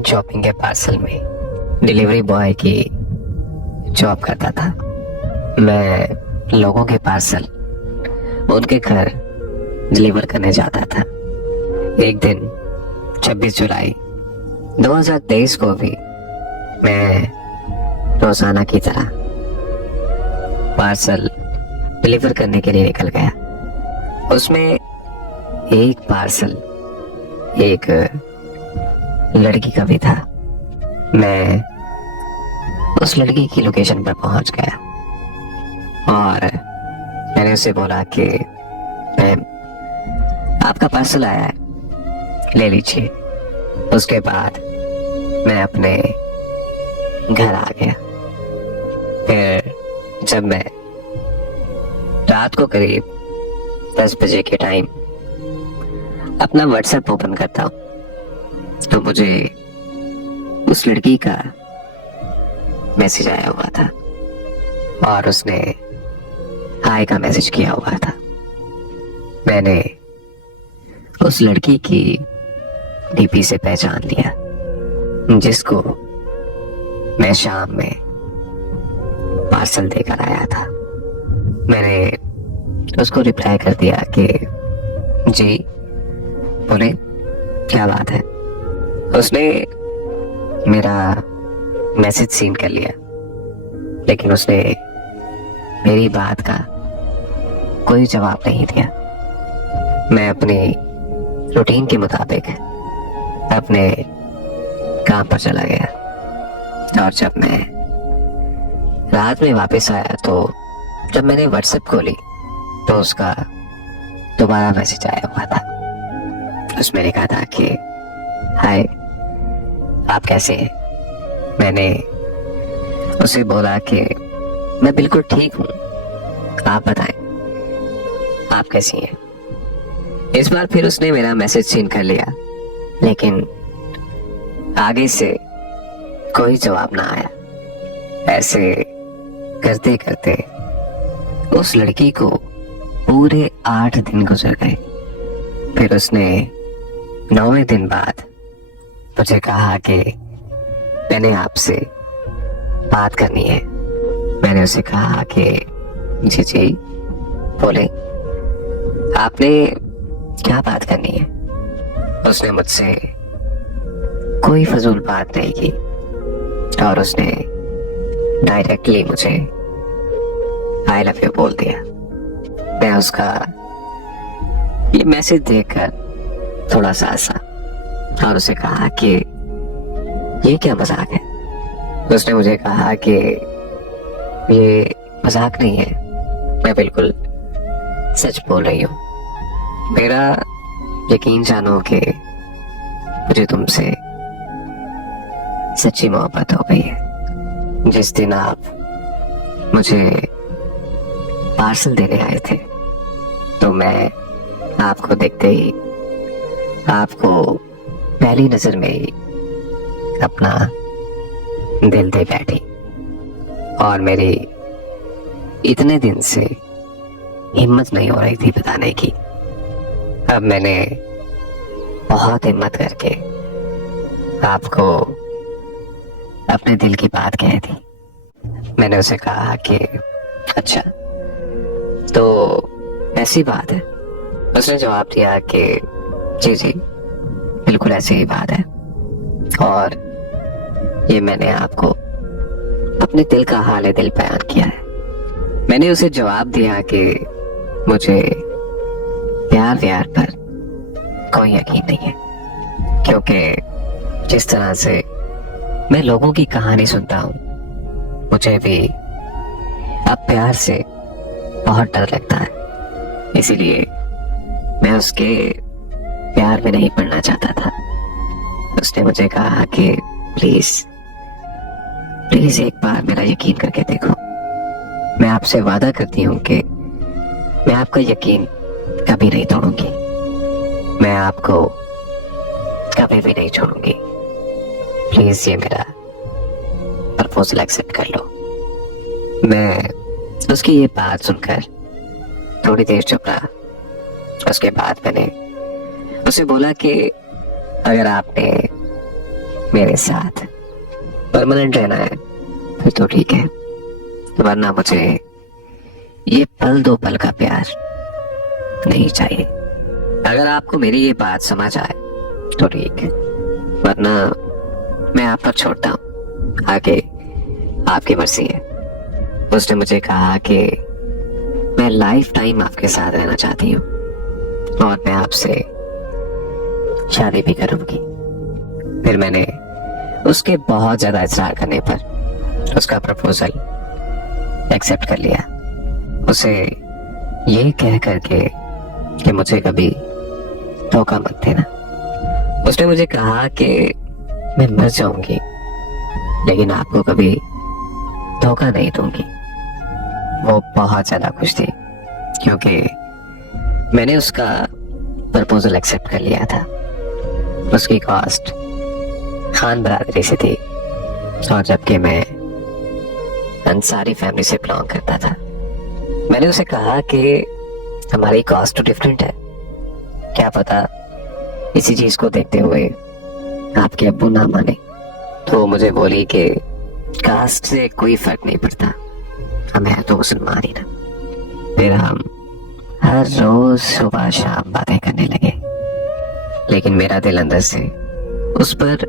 Online shopping के parcel में delivery boy की जॉब करता था। मैं लोगों के पार्सल उनके घर डिलीवर करने जाता था। एक दिन 26 जुलाई 2023 को भी मैं रोजाना की तरह पार्सल डिलीवर करने के लिए निकल गया। उसमें एक पार्सल एक लड़की का भी था। मैं उस लड़की की लोकेशन पर पहुंच गया और मैंने उसे बोला कि मैम, आपका पार्सल आया है, ले लीजिए। उसके बाद मैं अपने घर आ गया। फिर जब मैं रात को करीब 10 बजे के टाइम अपना व्हाट्सएप ओपन करता हूँ तो मुझे उस लड़की का मैसेज आया हुआ था और उसने हाय का मैसेज किया हुआ था। मैंने उस लड़की की डीपी से पहचान लिया जिसको मैं शाम में पार्सल देकर आया था। मैंने उसको रिप्लाई कर दिया कि जी बोले, क्या बात है। उसने मेरा मैसेज सीन कर लिया लेकिन उसने मेरी बात का कोई जवाब नहीं दिया। मैं अपने रूटीन के मुताबिक अपने काम पर चला गया और जब मैं रात में वापस आया तो जब मैंने व्हाट्सएप खोली तो उसका दोबारा मैसेज आया हुआ था। उसमें लिखा था कि हाय, आप कैसे हैं। मैंने उसे बोला कि मैं बिल्कुल ठीक हूं, आप बताएं आप कैसी हैं। इस बार फिर उसने मेरा मैसेज सीन कर लिया लेकिन आगे से कोई जवाब ना आया। ऐसे करते करते उस लड़की को पूरे 8 दिन गुजर गए। फिर उसने 9वें दिन बाद मुझे कहा कि मैंने आपसे बात करनी है। मैंने उसे कहा कि जी जी बोले, आपने क्या बात करनी है। उसने मुझसे कोई फजूल बात नहीं की और उसने डायरेक्टली मुझे आई लव यू बोल दिया। मैं उसका ये मैसेज देखकर थोड़ा सा हंसा और उसे कहा कि ये क्या मजाक है। उसने मुझे कहा कि ये मजाक नहीं है, मैं बिल्कुल सच बोल रही हूँ। मेरा यकीन जानो कि मुझे तुमसे सच्ची मोहब्बत हो गई है। जिस दिन आप मुझे पार्सल देने आए थे तो मैं आपको देखते ही आपको पहली नजर में ही अपना दिल दे बैठी और मेरी इतने दिन से हिम्मत नहीं हो रही थी बताने की। अब मैंने बहुत हिम्मत करके आपको अपने दिल की बात कह दी। मैंने उसे कहा कि अच्छा तो ऐसी बात है। उसने जवाब दिया कि जी जी बिल्कुल ऐसी ही बात है और ये मैंने आपको अपने दिल का हाल दिल बयान किया है। मैंने उसे जवाब दिया कि मुझे प्यार व्यार पर कोई यकीन नहीं है क्योंकि जिस तरह से मैं लोगों की कहानी सुनता हूँ मुझे भी अब प्यार से बहुत डर लगता है। इसीलिए मैं उसके प्यार में नहीं पड़ना चाहता था। उसने मुझे कहा कि प्लीज प्लीज एक बार मेरा यकीन करके देखो। मैं आपसे वादा करती हूँ कि मैं आपका यकीन कभी नहीं तोड़ूंगी। मैं आपको कभी भी नहीं छोड़ूंगी। प्लीज ये मेरा प्रपोजल एक्सेप्ट कर लो। मैं उसकी ये बात सुनकर थोड़ी देर चुप रहा। उसके बाद मैंने उसे बोला कि अगर आपने मेरे साथ परमानेंट रहना है फिर तो ठीक है, वरना मुझे ये पल दो पल का प्यार नहीं चाहिए। अगर आपको मेरी ये बात समझ आए तो ठीक है, वरना मैं आप पर छोड़ता हूँ, आगे आपकी मर्जी है। उसने मुझे कहा कि मैं लाइफ टाइम आपके साथ रहना चाहती हूँ और मैं आपसे शादी भी करूंगी। फिर मैंने उसके बहुत ज्यादा इजहार करने पर उसका प्रपोजल एक्सेप्ट कर लिया, उसे ये कह करके कि मुझे कभी धोखा मत देना। उसने मुझे कहा कि मैं मर जाऊंगी लेकिन आपको कभी धोखा नहीं दूंगी। वो बहुत ज्यादा खुश थी क्योंकि मैंने उसका प्रपोजल एक्सेप्ट कर लिया था। उसकी कास्ट खान बरादरी से थी और जबकि मैं अंसारी फैमिली से बिलोंग करता था। मैंने उसे कहा कि हमारी कास्ट तो डिफरेंट है, क्या पता इसी चीज को देखते हुए आपके अब्बू ना माने। तो मुझे बोली कि कास्ट से कोई फर्क नहीं पड़ता, हमें तो मुसलमान ही ना। फिर हम हर रोज सुबह शाम बातें करने लगे, लेकिन मेरा दिल अंदर से उस पर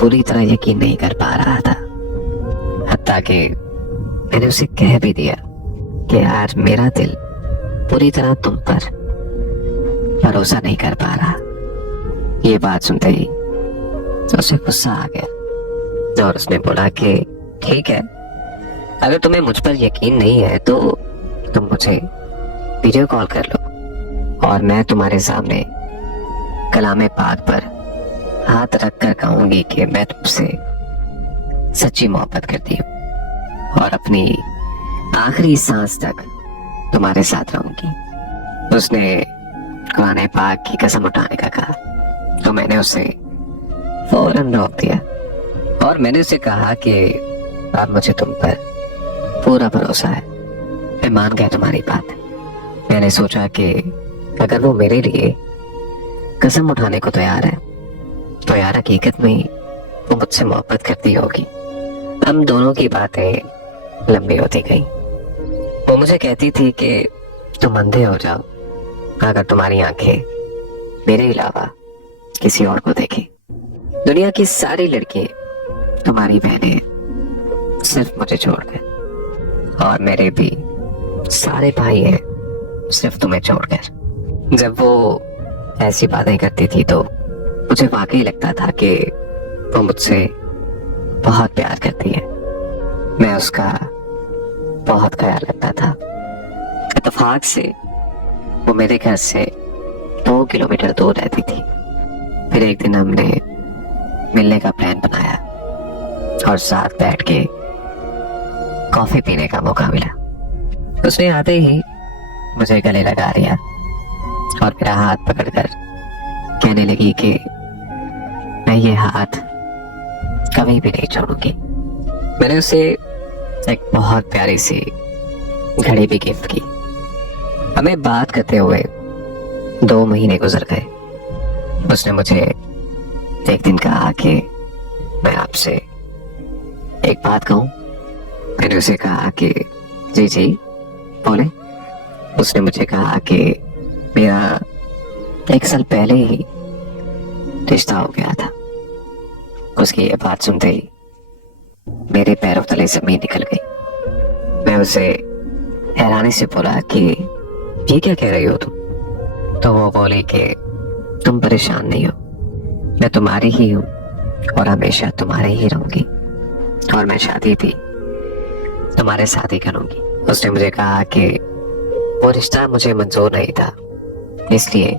पूरी तरह यकीन नहीं कर पा रहा था। हत्ता कि मैंने उसे कह भी दिया कि यार मेरा दिल पूरी तरह तुम पर भरोसा नहीं कर पा रहा। ये बात सुनते ही तो उसे गुस्सा आ गया और उसने बोला कि ठीक है, अगर तुम्हें मुझ पर यकीन नहीं है तो तुम मुझे वीडियो कॉल कर लो और मैं तुम्हारे सामने कलामे पाक पर हाथ रख कर कहूंगी कि मैं तुमसे सच्ची मोहब्बत करती हूँ और अपनी आखिरी सांस तक तुम्हारे साथ रहूंगी। उसने कुरान पाक की कसम उठाने का कहा तो मैंने उसे फौरन रोक दिया और मैंने उसे कहा कि अब मुझे तुम पर पूरा भरोसा है, मैं मान गया तुम्हारी बात। मैंने सोचा कि अगर वो मेरे लिए कसम उठाने को तैयार है तो यार हकीकत में वो मुझसे मोहब्बत करती होगी। हम दोनों की बातें लंबी होती गई। वो मुझे कहती थी कि तुम अंधे हो जाओ अगर तुम्हारी आंखें मेरे अलावा किसी और को देखें। दुनिया की सारी लड़कियां तुम्हारी बहनें सिर्फ मुझे छोड़कर, और मेरे भी सारे भाई हैं सिर्फ तुम्हें छोड़कर। जब वो ऐसी बातें करती थी तो मुझे वाकई लगता था कि वो मुझसे बहुत प्यार करती है। मैं उसका बहुत ख्याल रखता था। इत्तेफाक से वो मेरे घर से 2 किलोमीटर दूर रहती थी। फिर एक दिन हमने मिलने का प्लान बनाया और साथ बैठ के कॉफी पीने का मौका मिला। उसने आते ही मुझे गले लगा लिया और मेरा हाथ पकड़कर कहने लगी कि मैं ये हाथ कभी भी नहीं छोड़ूंगी। मैंने उसे एक बहुत प्यारी सी घड़ी भी गिफ्ट की। हमें बात करते हुए 2 महीने गुजर गए। उसने मुझे एक दिन कहा कि मैं आपसे एक बात कहूं। मैंने उसे कहा कि जी जी बोले। उसने मुझे कहा कि मेरा 1 साल पहले ही रिश्ता हो गया था। उसकी ये बात सुनते ही मेरे पैरों तले जमीन निकल गई। मैं उसे हैरानी से बोला कि ये क्या कह रही हो तुम? तो वो बोली कि तुम परेशान नहीं हो, मैं तुम्हारी ही हूं और हमेशा तुम्हारे ही रहूंगी और मैं शादी भी तुम्हारे साथ ही करूंगी। उसने मुझे कहा कि वो रिश्ता मुझे मंजूर नहीं था इसलिए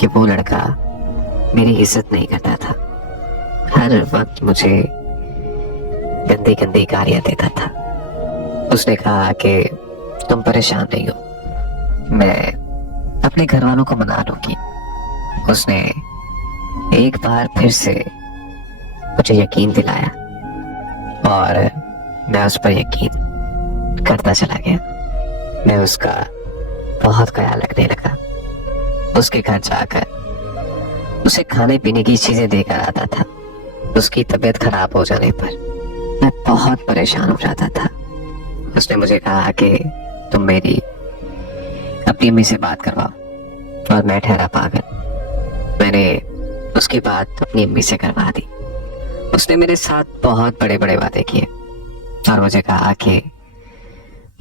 कि वो लड़का मेरी इज्जत नहीं करता था, हर वक्त मुझे गंदी गंदी गालियां देता था। उसने कहा कि तुम परेशान नहीं हो, मैं अपने घर वालों को मना लूंगी। उसने एक बार फिर से मुझे यकीन दिलाया और मैं उस पर यकीन करता चला गया। मैं उसका बहुत ख्याल रखने लगा। उसके घर जाकर उसे खाने पीने की चीजें देकर आता था उसकी तबीयत खराब हो जाने पर मैं बहुत परेशान हो जाता था। उसने मुझे कहा कि तुम मेरी अपनी अम्मी से बात करवाओ, और मैं ठहरा पागल। मैंने उसकी बात अपनी अम्मी से करवा दी। उसने मेरे साथ बहुत बड़े बड़े वादे किए और मुझे कहा कि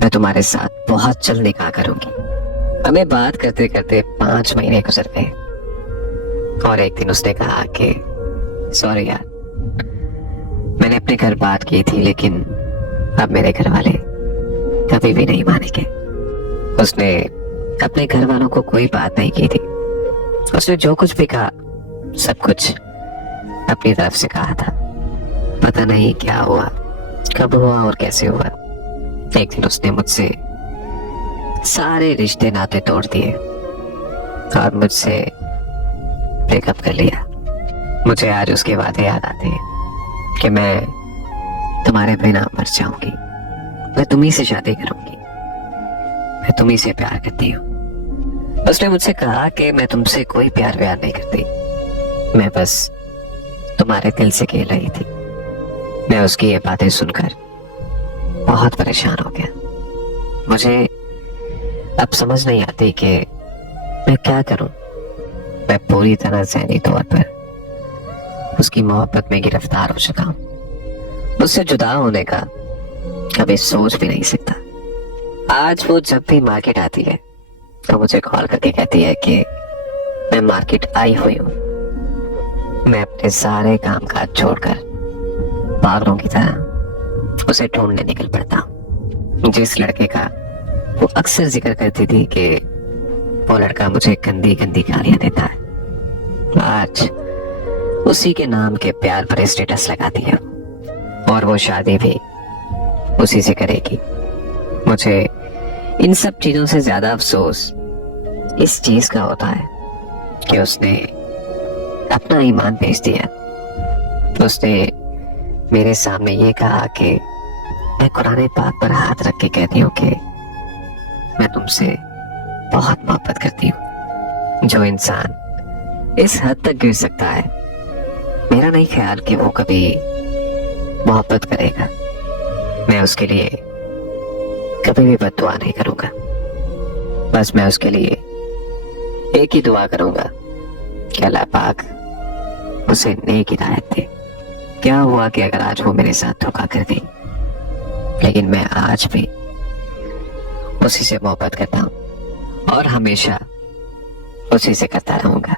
मैं तुम्हारे साथ बहुत जल्द निकाह करूंगी। हमें बात करते करते 5 महीने गुजर गए और एक दिन उसने कहा कि सॉरी यार, मैंने अपने घर बात की थी, लेकिन अब मेरे घर वाले कभी भी नहीं मानेंगे। उसने अपने घर वालों को कोई बात नहीं की थी। उसने जो कुछ भी कहा सब कुछ अपनी तरफ से कहा था। पता नहीं क्या हुआ, कब हुआ और कैसे हुआ। एक दिन उसने मुझसे सारे रिश्ते नाते तोड़ दिए और मुझसे ब्रेकअप कर लिया। मुझे आज उसके वादे याद आते हैं कि मैं तुम्हारे बिना मर जाऊंगी, मैं तुम्ही से शादी करूंगी, मैं तुम्ही से प्यार करती हूँ। उसने मुझसे कहा कि मैं तुमसे कोई प्यार व्यार नहीं करती, मैं बस तुम्हारे दिल से खेल रही थी। मैं उसकी ये बातें सुनकर बहुत परेशान हो गया। मुझे अब समझ नहीं आती कि मैं क्या करूं। मैं पूरी तरह ज़हनी तौर पर उसकी मोहब्बत में गिरफ्तार हो चुका हूं। उससे जुदा होने का कभी सोच भी नहीं सकता। आज वो जब भी मार्केट आती है तो मुझे कॉल करके कहती है कि मैं मार्केट आई हुई हूं। मैं अपने सारे काम काज छोड़कर पागलों की तरह उसे ढूंढने निकल पड़ता हूं। जिस लड़के का वो अक्सर जिक्र करती थी कि वो लड़का मुझे गंदी गंदी गालियां देता है, आज उसी के नाम के प्यार पर स्टेटस लगाती है और वो शादी भी उसी से करेगी। मुझे इन सब चीजों से ज्यादा अफसोस इस चीज का होता है कि उसने अपना ईमान बेच दिया। उसने मेरे सामने ये कहा कि मैं कुरान पाक पर हाथ रख के कहती हूँ कि मैं तुमसे बहुत मोहब्बत करती हूँ। जो इंसान इस हद तक गिर सकता है, मेरा नहीं ख्याल कि वो कभी मोहब्बत करेगा। मैं उसके लिए कभी भी बद्दुआ नहीं करूंगा। बस मैं उसके लिए एक ही दुआ करूंगा कि अल्लाह पाक उसे नेक हिदायत दे। क्या हुआ कि अगर आज वो मेरे साथ धोखा कर दे, लेकिन मैं आज भी उसी से मोहब्बत करता हूं और हमेशा उसी से करता रहूंगा।